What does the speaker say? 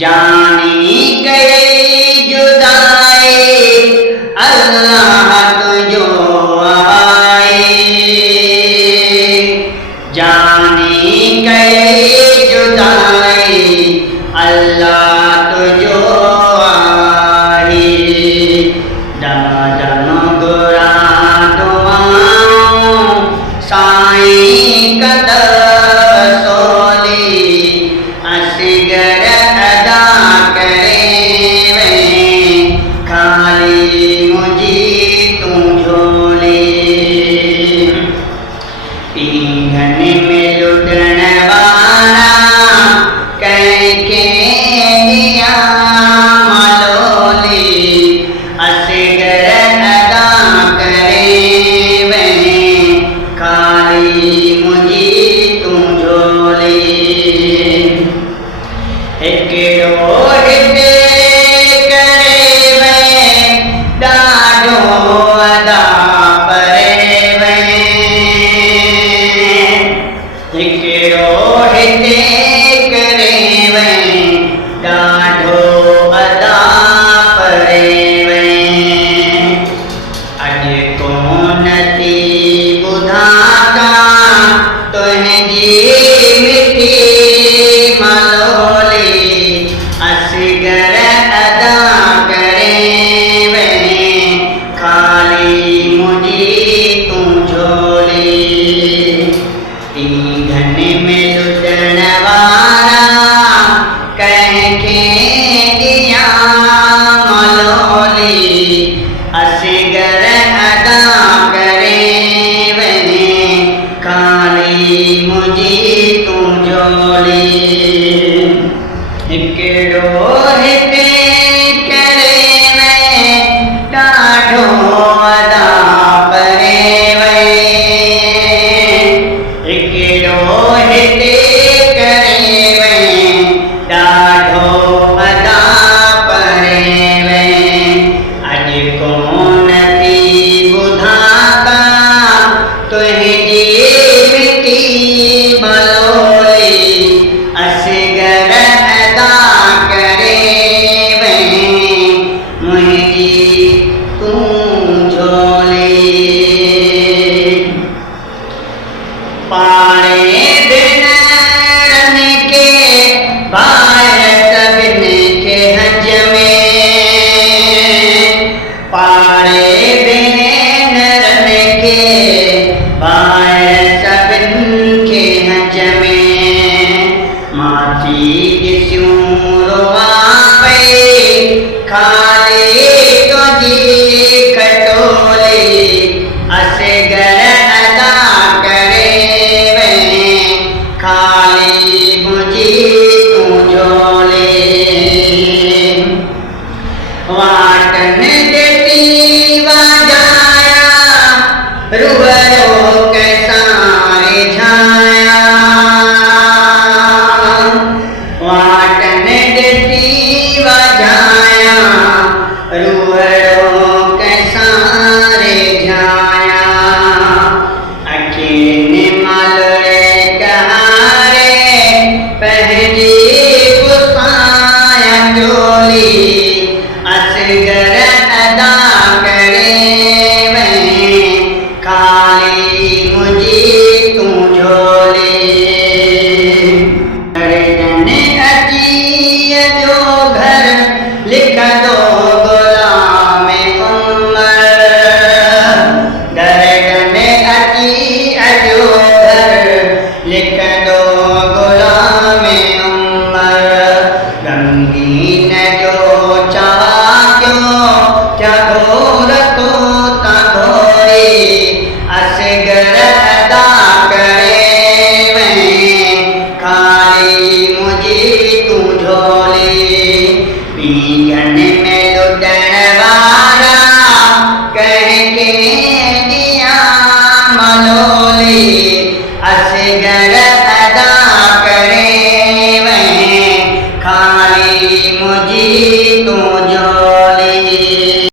जानी गई जुदाई अल्लाह तुझो आए, जानी गई जुदाई अल्लाह तुझो आए। दम गुरा दुआओं साईं कदर सोली असगर अदा करे वे खाली मुझी तू झोली। पींघन में लुटण वाला कैके दिया मलोली असगर अदा करे वे खाली मुझी तू झोली। हिकिड़ो हिते करे वे ॾाढो अदा परे वे, हिकिड़ो हिते करे वे ॾाढो अदा परे वे। अॼु कोन थी ॿुधां का तुंहिंजी मिठी मलोली असगर अदा करे वे खाली मुझी तू झोली। पींघन में लुटण वाला कैके दिया मलोली असगर अदा करे वे खाली मुझी तू झोली। हिकिड़ो हिते करे वे ॾाढो अदा परे वे, हिकिड़ो हिते करे वे ॾाढो अदा परे वे। अॼु कोन थी ॿुधां का तुंहिंजी मिठी मलोली असगर अदा करे वे मुंहिंजी तूं झोली। पाणे भेनरनि खे ॿाहिरि सभिनी खे हज में, पाणे भेनरनि खे ॿाहिरि सभिनी खे हज में। माची ॾिसूं रोआं पई खाली तुंहिंजी खटोली असगर अदा करे वे खाली मुझी तू झोली। वाटन देती वजाया रूबरो कैसा गर अदा करे वह खाली मुझी तू जोली